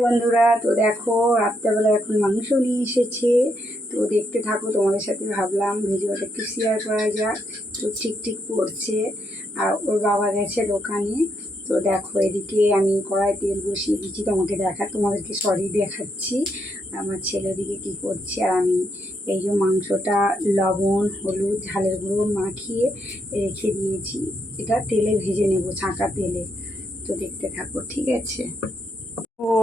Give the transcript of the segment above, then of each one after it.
বন্ধুরা, তো দেখো রাত্রেবেলা এখন মাংস নিয়ে এসেছে। তো দেখতে থাকো, তোমাদের সাথে ভাবলাম ভিডিওটা একটু শেয়ার করা যাক। তো ঠিক পড়ছে আর ওর বাবা গেছে দোকানে। তো দেখো এদিকে আমি কড়াই তেল বসিয়ে দিচ্ছি, তোমাদেরকে দেখাচ্ছি আমার ছেলে দিকে কী করছে। আর আমি এই যে মাংসটা লবণ হলুদ ঝালের গুঁড়ো মাখিয়ে রেখে দিয়েছি, এটা তেলে ভেজে নেব ছাঁকা তেলে। তো দেখতে থাকো, ঠিক আছে।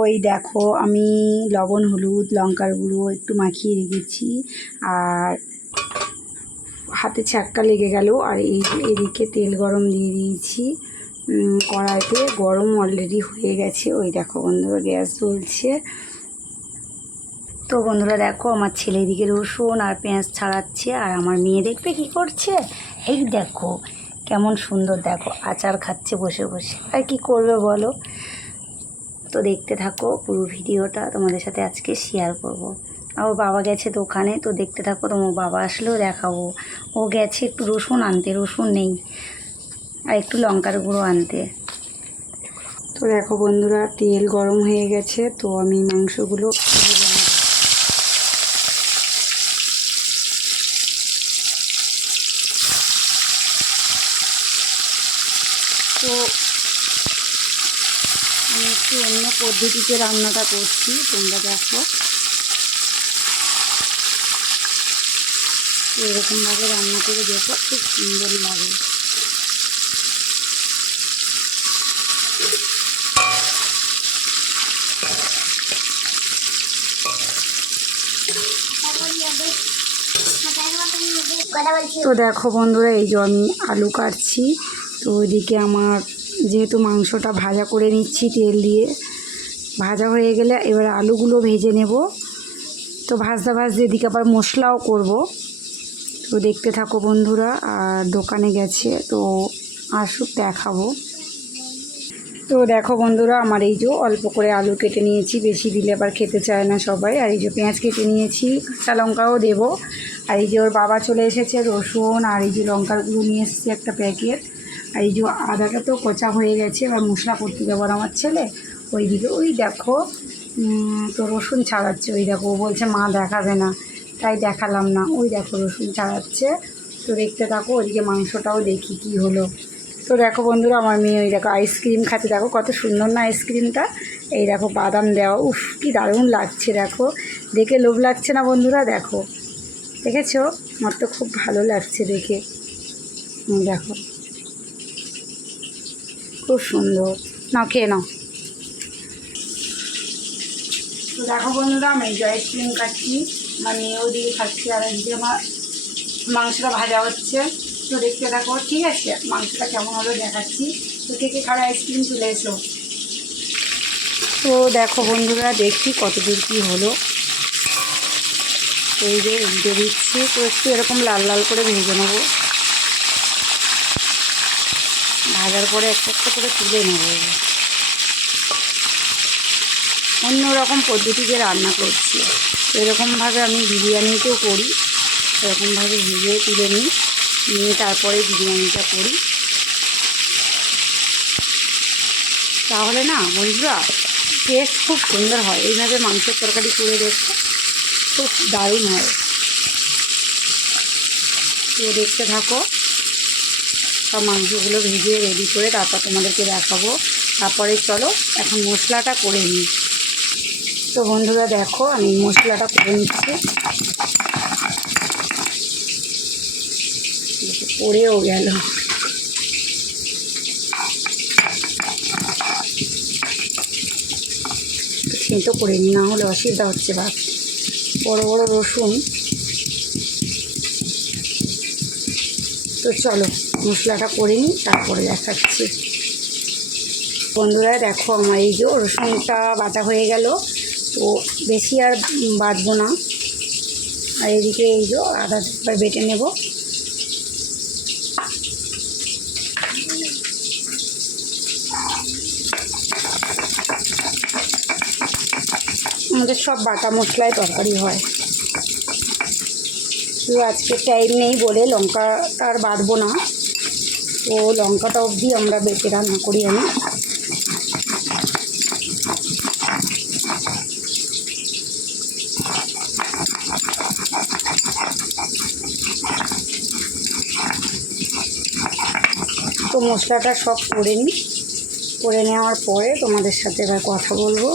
ওই দেখো আমি লবণ হলুদ লঙ্কার গুঁড়ো একটু মাখিয়ে রেখেছি, আর হাতে ছ্যাঁকা লেগে গেল। আর এদিকে তেল গরম দিয়ে দিয়েছি, কড়াইতে গরম অলরেডি হয়ে গেছে। ওই দেখো বন্ধুরা গ্যাস জ্বলছে। তো বন্ধুরা দেখো আমার ছেলে এদিকে রসুন আর পেঁয়াজ ছাড়াচ্ছে, আর আমার মেয়ে দেখবে কি করছে। এই দেখো কেমন সুন্দর, দেখো আচার খাচ্ছে বসে বসে। আর কি করবে বলো। তো দেখতে থাকো পুরো ভিডিওটা, তোমাদের সাথে আজকে শেয়ার করব। আর ওর বাবা গেছে দোকানে, তো দেখতে থাকো, তোমার বাবা আসলেও দেখাবো। ও গেছে একটু রসুন আনতে, রসুন নেই, আর একটু লঙ্কার গুঁড়ো আনতে। তো দেখো বন্ধুরা তেল গরম হয়ে গেছে, তো আমি মাংসগুলো তো আমি একটু অন্য পদ্ধতিতে রান্নাটা করছি, তোমরা দেখো। এরকমভাবে রান্না করে দেখো, খুব সুন্দর লাগে। তো দেখো বন্ধুরা এই যে আমি আলু কাটছি। তো ওইদিকে আমার যেহেতু মাংসটা ভাজা করে নিচ্ছি তেল দিয়ে, ভাজা হয়ে গেলে এবার আলুগুলো ভেজে নেব। তো ভাজতে এদিকে আবার মশলাও করব। তো দেখতে থাকো বন্ধুরা। আর দোকানে গেছে, তো আসুক দেখাবো। তো দেখো বন্ধুরা আমার এই যে অল্প করে আলু কেটে নিয়েছি, বেশি দিলে আবার খেতে চায় না সবাই। আর এই যে পেঁয়াজ কেটে নিয়েছি, কাঁচা লঙ্কাও দেবো। আর এই যে ওর বাবা চলে এসেছে, রসুন আর এই যে লঙ্কার গুঁড়ো নিয়ে এসেছে একটা প্যাকেট। আর এই যে আদাটা তো কচা হয়ে গেছে, এবার মশলা করতে দেবো। আর আমার ছেলে ওইদিকে ওই দেখো তো রসুন ছাড়াচ্ছে। ওই দেখো ও বলছে মা দেখাবে না, তাই দেখালাম না। ওই দেখো রসুন ছাড়াচ্ছে। তো দেখতে থাকো, ওইদিকে মাংসটাও দেখি কি হলো। তো দেখো বন্ধুরা আমার মেয়ে ওই দেখো আইসক্রিম খাচ্ছে, দেখো কত সুন্দর না আইসক্রিমটা। এই দেখো বাদাম দেওয়া, উফ কি দারুণ লাগছে, দেখো দেখে লোভ লাগছে না বন্ধুরা। দেখো দেখেছো, আমার তো খুব ভালো লাগছে দেখে। দেখো খুব সুন্দর, নাও খেয়ে নাও। তো দেখো বন্ধুরা আমি এই যে আইসক্রিম খাচ্ছি, আমার মেয়েও দিয়ে খাচ্ছি, আর এদিকে আমার মাংসটা ভাজা হচ্ছে। তো দেখতে দেখো, ঠিক আছে, মাংসটা কেমন হলো দেখাচ্ছি। তো কে খাবে আইসক্রিম তুলে এসো। তো দেখো বন্ধুরা দেখছি কতদূর কী হলো। এই যে উল্টে দিচ্ছি, তো একটু এরকম লাল লাল করে ভেজে নেব। ভাজার পরে একটা করে তুলে নেব। অন্যরকম পদ্ধতিতে রান্না করছি, এরকমভাবে আমি বিরিয়ানিতেও করি, এরকমভাবে ভেজে তুলে নিয়ে তারপরে বিরিয়ানিটা করি। তাহলে না বন্ধুরা টেস্ট খুব সুন্দর হয়। এইভাবে মাংসের তরকারি করে দেখো, খুব দারুণ হয়। তো দেখতে থাকো, সব মাংসগুলো ভেজে রেডি করে তারপর তোমাদেরকে দেখাবো। তারপরে চলো এখন মশলাটা করে নিই। তো বন্ধুরা দেখো আমি মশলাটা করে নিচ্ছি। পড়েও গেল। সেঁতো করে নিই, না হলে অসুবিধা হচ্ছে। ভাত বড় বড় রসুন। তো চলো মশলাটা করে নিই, তারপরে দেখাচ্ছি। বন্ধুরা দেখো আমার এই যে রসুনটা বাটা হয়ে গেল, তো বেশি আর বাটবো না। আর এদিকে এই যে আদা বেটে নেব। আমাদের সব বাটা মশলায় তরকারি হয়, তো আজকে টাইম নেই বলে লঙ্কাটা আর বাটবো না। তো লঙ্কাটা অবধি আমরা বেটে রান্না করি আমি। মশলাটা সব করে নিই, করে নেওয়ার পরে তোমাদের সাথে এবার কথা বলবো।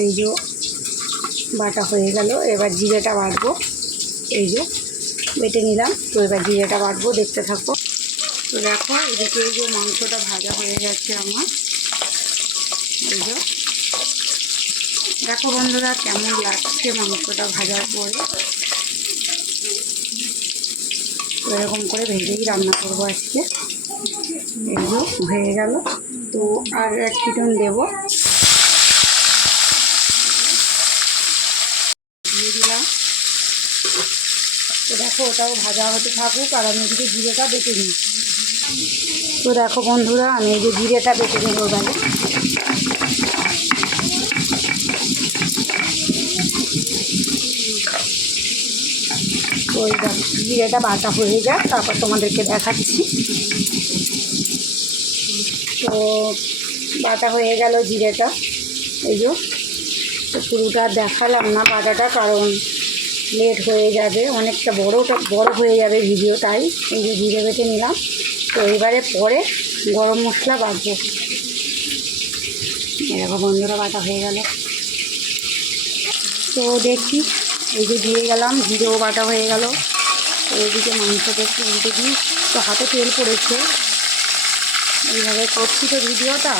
এই যে বাটা হয়ে গেল, এবার জিরেটা বাটবো। এই যে বেটে নিলাম, তো এবার জিরেটা বাটবো, দেখতে থাকো। তো দেখো এদিকে এই যে মাংসটা ভাজা হয়ে গেছে আমার। এই যে দেখো বন্ধুরা কেমন লাগছে মাংসটা ভাজার পরে। এরকম করে ভেজেই রান্না করবো আজকে। এই যে হয়ে গেল, তো আর এক পিটন দেবো, দিয়ে দিলাম। তো দেখো ওটাও ভাজা হতে থাকুক, আর আমি এদিকে জিরেটা বেটে নিই। তো দেখো বন্ধুরা আমি এই যে জিরেটা বেটে নেবো এবারে। তো ওই জিরেটা বাটা হয়ে যাক, তারপর তোমাদেরকে দেখাচ্ছি। তো বাটা হয়ে গেল জিরেটা। এই যে তো পুরোটা দেখালাম না বাটাটা, কারণ লেট হয়ে যাবে, অনেকটা বড় হয়ে যাবে ভিডিও, তাই এই যে জিরে বেটে নিলাম। তো এবারে পরে গরম মশলা বাটবো। এরকম বন্ধুরা বাটা হয়ে গেল। তো দেখি এই যে দিয়ে গেলাম, জিরেও বাটা হয়ে গেল। তো এদিকে মাংসটা একটু উল্টে দিই, তো হাতে তেল পড়েছে, এইভাবে করছি তো ভিডিওটা,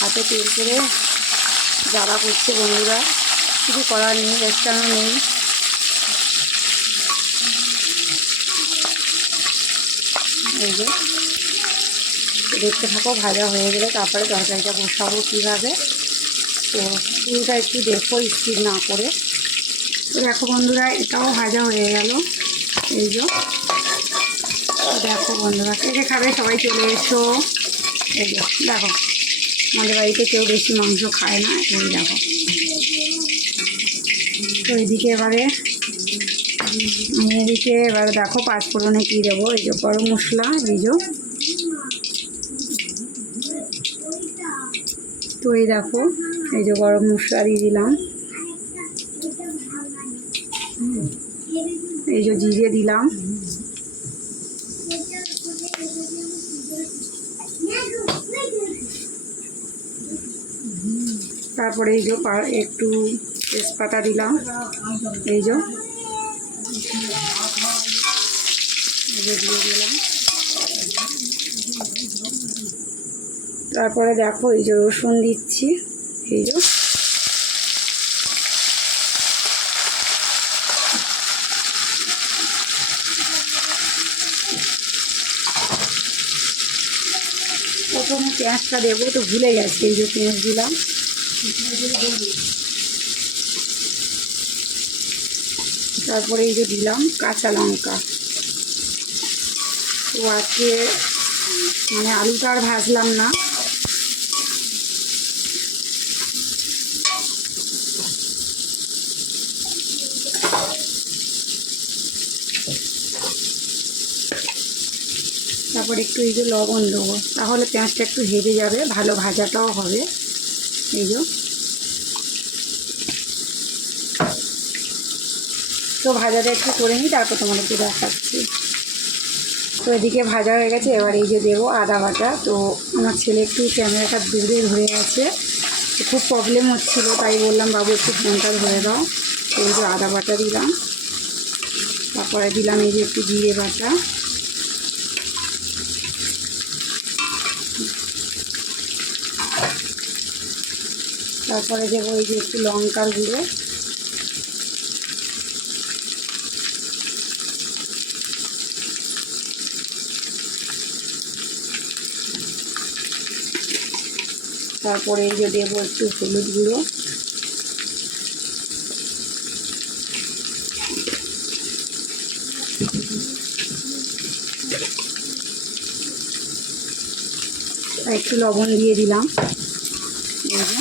হাতে তেল পড়ে জ্বালা করছে বন্ধুরা, কিছু করার নেই, রেস্টানো নেই। এই যে দেখতে থাকো, ভাজা হয়ে গেলে তারপরে তরকারিটা বসাবো কীভাবে। তো পুরোটা একটু দেখো স্কিপ না করে। তো দেখো বন্ধুরা এটাও ভাজা হয়ে গেল। এই যে দেখো বন্ধুরা, কে খাবে সবাই চলে এসো। এই যে দেখো আমাদের বাড়িতে কেউ বেশি মাংস খায় না, এই দেখো। তো এদিকে এবারে দেখো পাঁচফোড়নে কী দেবো। এই যে গরম মশলা, এই যে। তো এই দেখো এই যে গরম মশলা দিয়ে দিলাম। এই যে জিরে দিলাম। তারপরে এই যে একটু তেজপাতা দিলাম। এই যে দিয়ে দিলাম। তারপরে দেখো এই যে রসুন দিচ্ছি। এই যে প্রথমে পেঁয়াজটা দেবো, তো ভুলে গেছি, এই যে পেঁয়াজ দিলাম। তারপরে এই যে দিলাম কাঁচা লঙ্কা। তো আজকে মানে আলুটা আর ভাজলাম না, তারপর একটু এই যে লবণ দেবো, তাহলে পেঁয়াজটা একটু হেরে যাবে, ভালো ভাজাটাও হবে। এই যে তো ভাজাটা একটু করে নিই, তারপর তোমাদেরকে দেখাচ্ছি। তো এদিকে ভাজা হয়ে গেছে, এবার এই যে দেবো আদা বাটা। তো আমার ছেলে একটু ক্যামেরাটা দূরে ধরে আছে, খুব প্রবলেম হচ্ছিলো, তাই বললাম বাবু একটু ফোনটা ধরে দাও। তো এই যে আদা বাটা দিলাম, তারপরে দিলাম এই যে একটু জিরে বাটা, তারপরে দেবো এই যে একটু লঙ্কার গুঁড়ো, তারপরে এই যে দেবো একটু হলুদ গুঁড়ো, একটু লবণ দিয়ে দিলাম। এই যে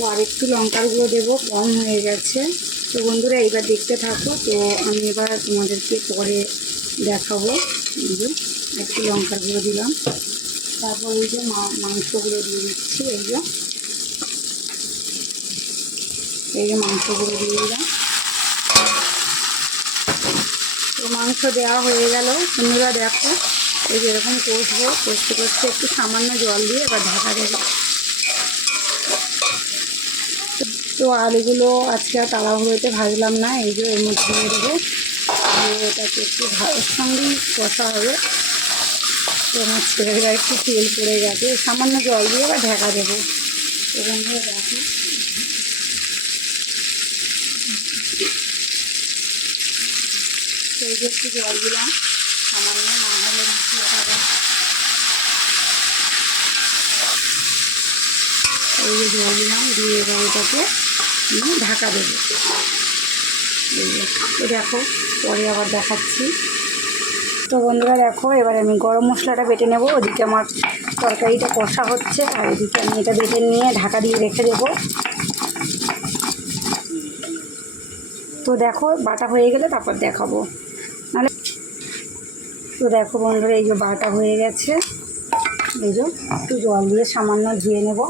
তো আরেকটু লঙ্কার গুঁড়ো দেবো, কম হয়ে গেছে। তো বন্ধুরা এইবার দেখতে থাকো। তো আমি এবার তোমাদেরকে পরে দেখাবো। এই যে একটু লঙ্কার গুঁড়ো দিলাম, তারপর এই যে মাংসগুলো দিয়ে দিচ্ছি। এই যে মাংসগুলো দিয়ে দিলাম। তো মাংস দেওয়া হয়ে গেল বন্ধুরা। দেখো এই যে এরকম কষবো, কষতে কষতে একটু সামান্য জল দিয়ে এবার ঢাকা দেবো। তো আলুগুলো আজকে আর তাড়াহুড়োতে ভাজলাম না, এই যে এর মধ্যে দিয়ে দেবো। এটাকে একটু ভাতের সঙ্গেই কষা হবে। তো আমার ছেলেরা একটু তেল পড়ে গেছে, সামান্য জল দিয়ে এবার ঢাকা দেবো। তো বন্ধুরা দেখো এই যে একটু জল দিলাম সামান্য, না হলে মিশিয়ে খাবে। এই যে জল দিলাম, দিয়ে এবার এটাকে ঢাকা দেবো। তো দেখো পরে আবার দেখাচ্ছি। তো বন্ধুরা দেখো এবার আমি গরম মশলাটা বেটে নেব। ওদিকে আমার তরকারিটা কষা হচ্ছে, আর এদিকে আমি এটা বেটে নিয়ে ঢাকা দিয়ে রেখে দেবো। তো দেখো বাটা হয়ে গেলে তারপর দেখাবো নাহলে। তো দেখো বন্ধুরা এই যে বাটা হয়ে গেছে। এই যে একটু জল দিয়ে সামান্য ধুয়ে নেব।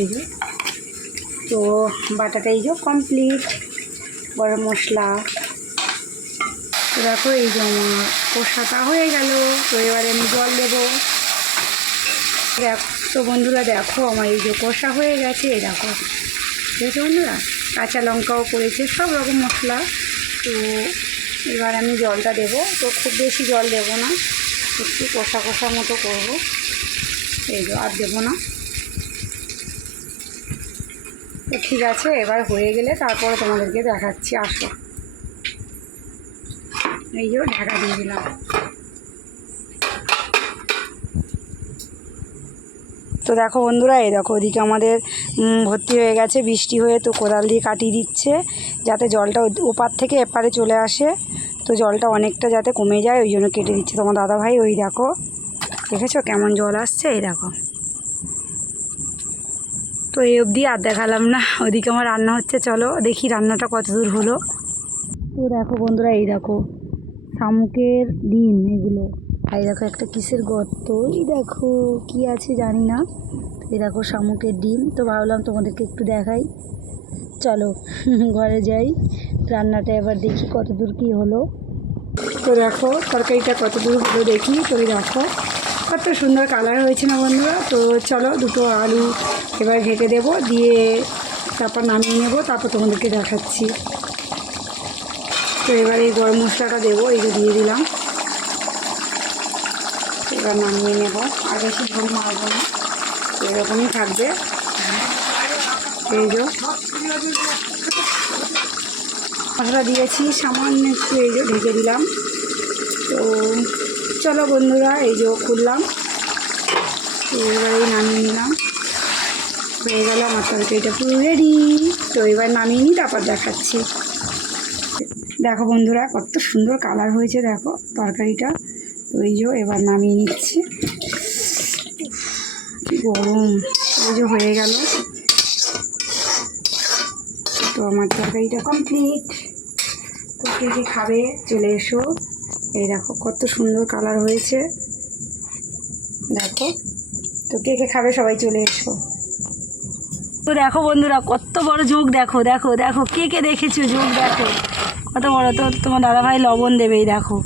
এই যে তো বাটাটা এই যে কমপ্লিট। গরম মশলা তো দেখো এই যে আমার কষাটা হয়ে গেল। তো এবারে আমি জল দেবো। তো বন্ধুরা দেখো আমার এই যে কষা হয়ে গেছে। এই দেখো দেখো বন্ধুরা কাঁচা লঙ্কাও পড়েছে, সব রকম মশলা। তো এবার আমি জলটা দেবো। তো খুব বেশি জল দেবো না, একটু কষা কষা মতো করবো। এই যে আর দেবো না। তো ঠিক আছে, এবার হয়ে গেলে তারপরে তোমাদেরকে দেখাচ্ছি। আসো এই যে ঢাকা দিয়ে দিলাম। তো দেখো বন্ধুরা এই দেখো ওদিকে আমাদের ভর্তি হয়ে গেছে বৃষ্টি হয়ে। তো কোদাল দিয়ে কাটিয়ে দিচ্ছে যাতে জলটা ওপার থেকে এপারে চলে আসে। তো জলটা অনেকটা যাতে কমে যায় ওই জন্য কেটে দিচ্ছে তোমার দাদাভাই। ওই দেখো দেখেছো কেমন জল আসছে, এই দেখো। তো এই অবধি আর দেখালাম না, ওদিকে আমার রান্না হচ্ছে। চলো দেখি রান্নাটা কত দূর হলো। তো দেখো বন্ধুরা এই দেখো শামুকের ডিম এগুলো। এই দেখো একটা কিসের গর্ত, এই দেখো কি আছে জানি না। এই দেখো শামুকের ডিম। তো ভাবলাম তোমাদেরকে একটু দেখাই। চলো ঘরে যাই, রান্নাটা এবার দেখি কত দূর কী হলো। তো দেখো তরকারিটা কত দূর হলো দেখি। তো দেখো কত সুন্দর কালার হয়েছে না বন্ধুরা। তো চলো দুটো আলু এবার ঘেটে দেবো, দিয়ে তারপর নামিয়ে নেব, তারপর তোমাদেরকে দেখাচ্ছি। তো এবার এই গরম মশলাটা দেবো, এই যে দিয়ে দিলাম। এবার নামিয়ে নেব, আর বেশি ঝোল মারবো না, এরকমই থাকবে। এই যে মশলা দিয়েছি সামান্য একটু, এই যে ঢেকে দিলাম। তো চলো বন্ধুরা এই যে খুললাম। তো এবারেই নামিয়ে নিলাম, হয়ে গেল আমার তরকারিটা পুরো রেডি। তো এবার নামিয়ে নিই, তারপর দেখাচ্ছি। দেখো বন্ধুরা কত সুন্দর কালার হয়েছে দেখো তরকারিটা। তো এই যে এবার নামিয়ে নিচ্ছি। গরম এই যে হয়ে গেল। তো আমার তরকারিটা কমপ্লিট। তো কে কে খাবে চলে এসো। এই দেখো কত সুন্দর কালার হয়েছে দেখো। তো কে কে খাবে সবাই চলে এসো। তো দেখো বন্ধুরা কত বড় যোগ, দেখো দেখো দেখো কে কে দেখেছো যোগ দেখো কত বড়। তো তোমার দাদাভাই লবণ দেবে, এই দেখো,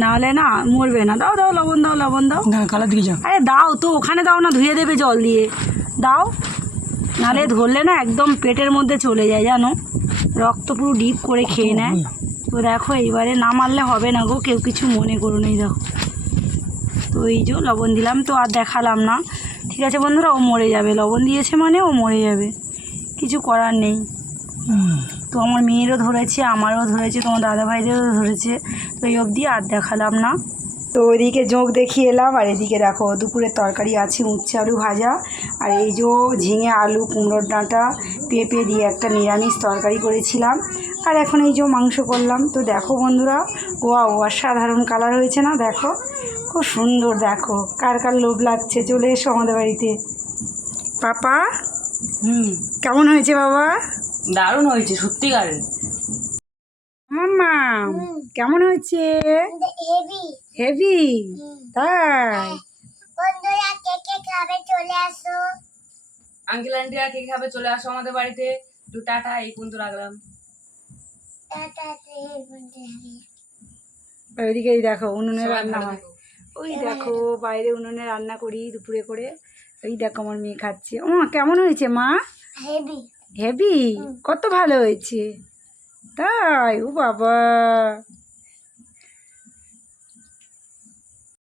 নাহলে না মরবে না। দাও দাও লবণ দাও, লবণ দাও। কালার দিকে যাও, আরে দাও তো, ওখানে দাও না, ধুয়ে দেবে জল দিয়ে, দাও। নাহলে ধরলে না একদম পেটের মধ্যে চলে যায় জানো, রক্ত পুরো ডিপ করে খেয়ে নেয়। তো দেখো এইবারে না মারলে হবে না গো, কেউ কিছু মনে করো না। এই দেখো তো এই যে লবণ দিলাম, তো আর দেখালাম না। ঠিক আছে বন্ধুরা, ও মরে যাবে, লবণ দিয়েছে মানে ও মরে যাবে, কিছু করার নেই। তো আমার মেয়েরও ধরেছে, আমারও ধরেছে, তোমার দাদাভাইদেরও ধরেছে। তো এই অবধি আর দেখালাম না। তো ওইদিকে যোগ দেখিয়ে এলাম, আর এদিকে দেখো দুপুরের তরকারি আছে উচ্ছে আলু ভাজা, আর এই যে ঝিঙে আলু কুমড়োর ডাঁটা পেঁপে দিয়ে একটা নিরামিষ তরকারি করেছিলাম, আর এখন এই যে মাংস করলাম। তো দেখো বন্ধুরা, ওয়া অসাধারণ কালার হয়েছে না, দেখো খুব খুব সুন্দর, দেখো কার কার লোভ লাগছে, চলে এসো আমাদের বাড়িতে। পাপা কেমন হয়েছে বাবা? দারুণ হয়েছে সত্যিকার। মাম্মা কেমন হয়েছে? Heavy heavy? তাই? বন্ধুরা কে কে খাবে চলে আসো। আঙ্কেল আন্টিরা কে খাবে চলে আসো আমাদের বাড়িতে। তো টাটা, এই পর্যন্ত রাখলাম। টাটা বন্ধুরা। ওইদিকে দেখো উনুনে সবাই রান্না ভালো হয়, থেকো। ওই দেখো বাইরে উনুনে রান্না করি দুপুরে করে। ওই দেখো আমার মেয়ে খাচ্ছে। ও মা কেমন হয়েছে মা? Heavy heavy? কত ভালো হয়েছে। তাই? ও বাবা,